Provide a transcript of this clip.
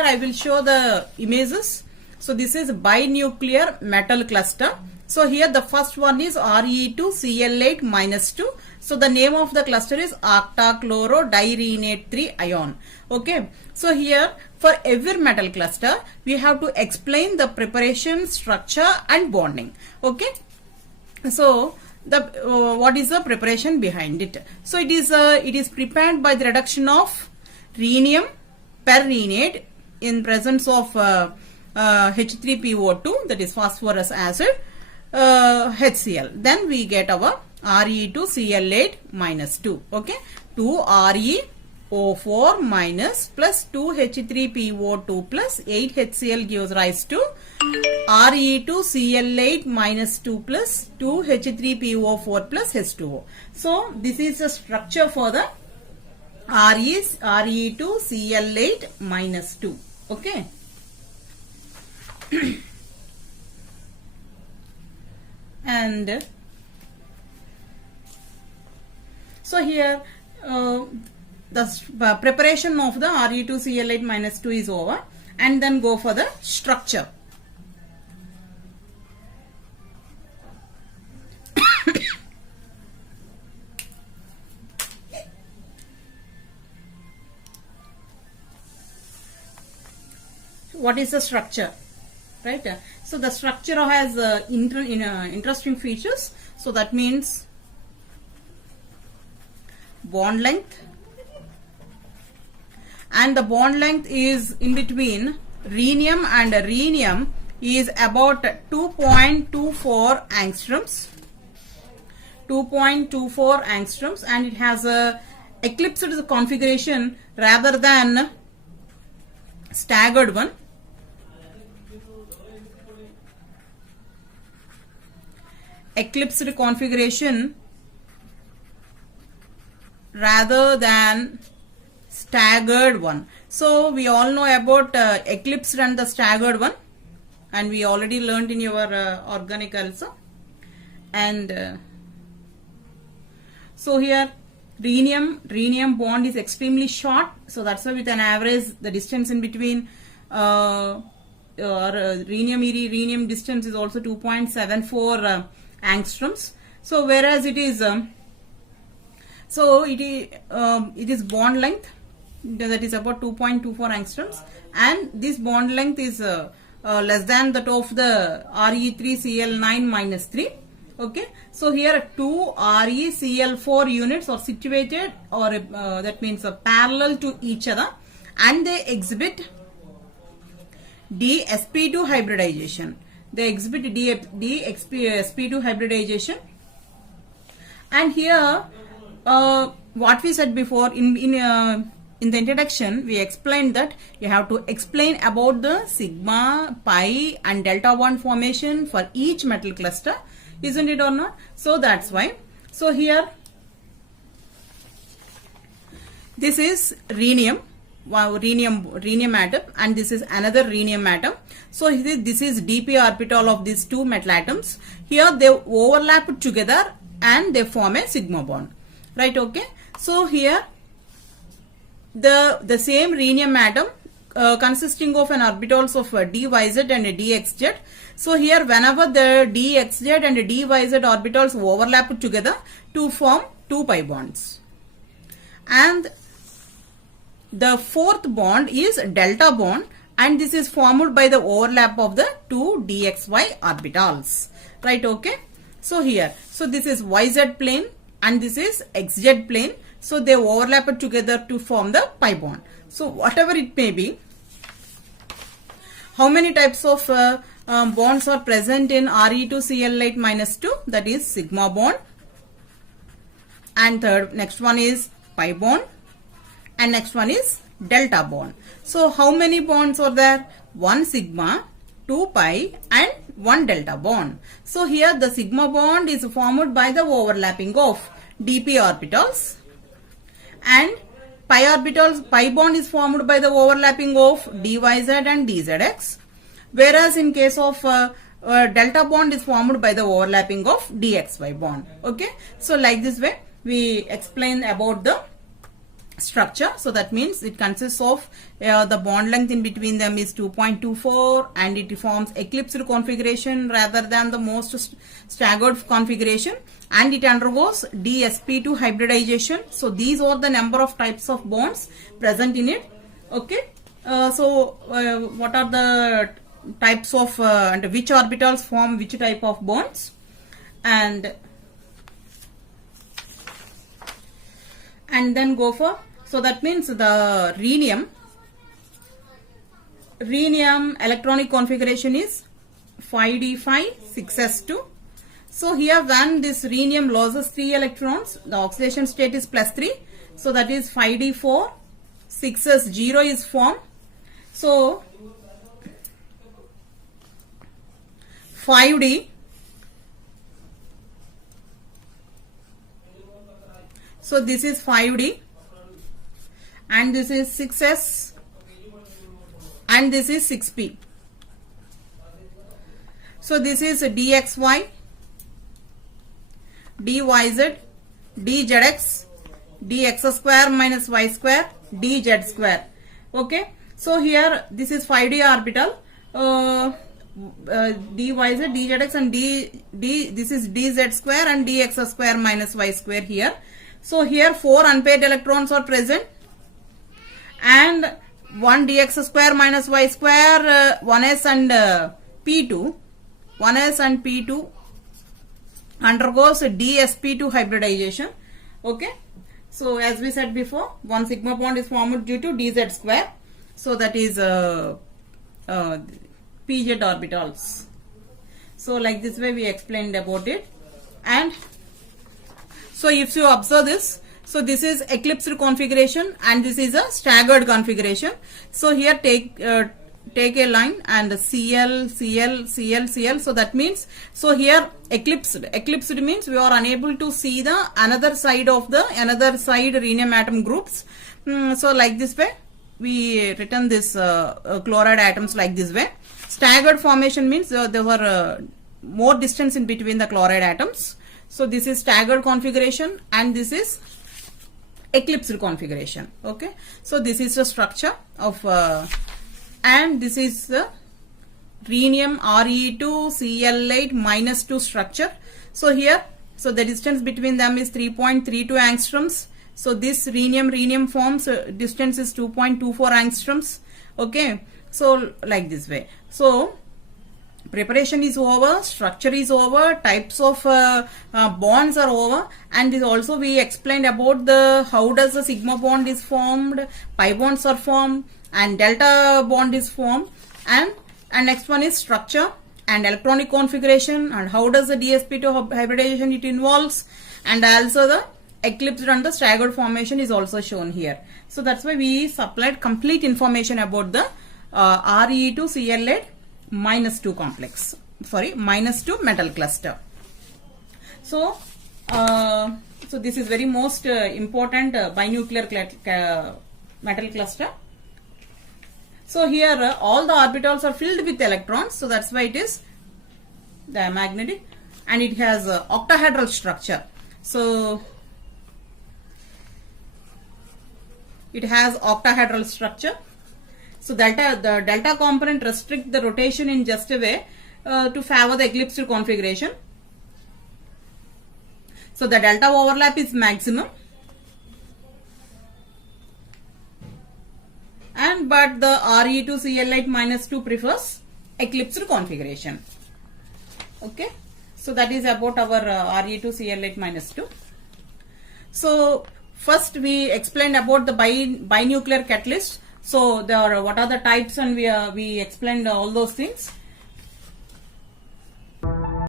here I will show the images. So this is binuclear metal cluster. So here the first one is Re2Cl8 minus 2. So the name of the cluster is octachlorodirenate 3 ion. Okay. So here for every metal cluster we have to explain the preparation, structure and bonding. Okay. So the what is the preparation behind it? So it is prepared by the reduction of rhenium perrhenate in presence of H3PO2, that is phosphorus acid, HCl. Then we get our Re2Cl8 minus 2. Okay, 2ReO4 minus plus 2H3PO2 plus 8HCl gives rise to Re2Cl8 minus 2 plus 2H3PO4 plus H2O. So this is the structure for the Re2Cl8 minus 2. Okay. And so here the preparation of the Re2Cl8 minus 2 is over, and then go for the structure. What is the structure? Right. So the structure has interesting features. So that means bond length, and the bond length is in between rhenium and rhenium is about 2.24 angstroms. 2.24 angstroms, and it has a eclipsed configuration rather than staggered one. Eclipsed configuration rather than staggered one. So we all know about eclipsed and the staggered one, and we already learned in your organic also. And so here rhenium bond is extremely short, so that's why with an average the distance in between rhenium distance is also 2.74 angstroms. So whereas it is it is bond length that is about 2.24 angstroms, and this bond length is less than that of the Re3Cl9 minus 3. Okay, so here 2 ReCl4 units are situated, or that means parallel to each other, and they exhibit dsp2 hybridization. They exhibit dsp2 hybridization. And here what we said before in the introduction, we explained that you have to explain about the sigma, pi and delta bond formation for each metal cluster, isn't it or not? So that's why. So here this is rhenium atom, and this is another rhenium atom. So this is dp orbital of these two metal atoms. Here they overlap together and they form a sigma bond, right? Okay, so here the same rhenium atom consisting of an orbitals of dyz and dxz. So here whenever the dxz and dyz orbitals overlap together to form 2 pi bonds, and the fourth bond is delta bond, and this is formed by the overlap of the 2 dxy orbitals, right? Okay, so here, so this is yz plane and this is xz plane, so they overlap together to form the pi bond. So whatever it may be, how many types of bonds are present in Re2Cl8 minus 2? That is sigma bond, and next one is pi bond, and next one is delta bond. So how many bonds are there? 1 sigma, 2 pi and 1 delta bond. So here the sigma bond is formed by the overlapping of dp orbitals, and pi bond is formed by the overlapping of dyz and dzx, whereas in case of delta bond is formed by the overlapping of dxy bond. Okay, so like this way we explain about the structure. So that means it consists of the bond length in between them is 2.24 and it forms eclipsed configuration rather than the most staggered configuration, and it undergoes dsp2 hybridization. So these are the number of types of bonds present in it. Okay. What are the types of and which orbitals form which type of bonds, and then go for, so that means the rhenium electronic configuration is 5d5 6s2. So here when this rhenium loses 3 electrons, the oxidation state is +3, so that is 5d4 6s0 is formed. So 5d, so this is 5d and this is 6s and this is 6p. So this is dxy, dyz, dzx, dx square minus y square, dz square. Okay. So here this is 5d orbital, dyz, dzx and this is dz square and dx square minus y square here. So here 4 unpaired electrons are present and 1 dx square minus y square, 1s and p2, 1s and p2 undergoes dsp2 hybridization. Okay. So as we said before, 1 sigma bond is formed due to dz square. So that is pz orbitals. So like this way we explained about it. And so if you observe this, so this is eclipsed configuration and this is a staggered configuration. So here take a line and Cl, Cl, Cl, Cl. So that means, so here eclipsed means we are unable to see the another side rhenium atom groups. So like this way we written this chloride atoms like this way. Staggered formation means there were more distance in between the chloride atoms. So this is staggered configuration and this is eclipsed configuration. Okay. So this is the structure of and this is the rhenium Re2Cl8 -2 structure. So here, so the distance between them is 3.32 angstroms. So this rhenium forms distance is 2.24 angstroms. Okay. So like this way. So preparation is over, structure is over, types of bonds are over, and this also we explained about the how does the sigma bond is formed, pi bonds are formed, and delta bond is formed, and next one is structure and electronic configuration and how does the dsp2 hybridization it involves, and also the eclipsed and the staggered formation is also shown here. So that's why we supplied complete information about the Re2Cl8 -2 complex, sorry, -2 metal cluster. So so this is very most important binuclear metal cluster. So here all the orbitals are filled with electrons, so that's why it is diamagnetic, and it has octahedral structure. So it has octahedral structure. So the delta component restrict the rotation in just a way to favor the eclipsed configuration. So the delta overlap is maximum, but the Re2Cl8 -2 prefers eclipsed configuration. Okay. So that is about our Re2Cl8 -2. So first we explained about the binuclear catalyst. So there are what are the types, and we explained all those things.